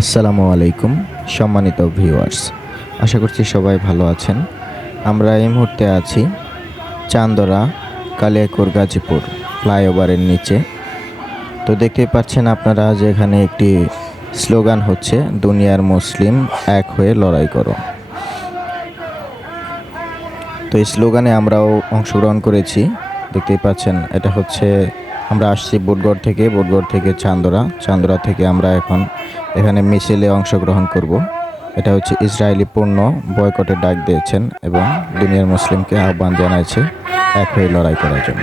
আসসালামু আলাইকুম, সম্মানিত ভিউয়ার্স। আশা করছি সবাই ভালো আছেন। আমরা এই মুহূর্তে আছি চান্দরা কালিয়াকুর গাজীপুর ফ্লাইওভারের নিচে। তো দেখতেই পাচ্ছেন আপনারা যে এখানে একটি স্লোগান হচ্ছে, দুনিয়ার মুসলিম এক হয়ে লড়াই করো। তো এই স্লোগানে আমরাও অংশগ্রহণ করেছি। দেখতেই পাচ্ছেন, এটা হচ্ছে, আমরা আসছি বুটগড় থেকে বুটগড় থেকে চান্দরা। চান্দরা থেকে আমরা এখন এখানে মিছিলে অংশগ্রহণ করব। এটা হচ্ছে ইসরায়েলি পণ্য বয়কটের ডাক দিয়েছেন এবং দুনিয়ার মুসলিমকে আহ্বান জানাইছে এক হয়ে লড়াই করার জন্য।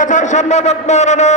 প্রচার সম্পাদক মৌলানা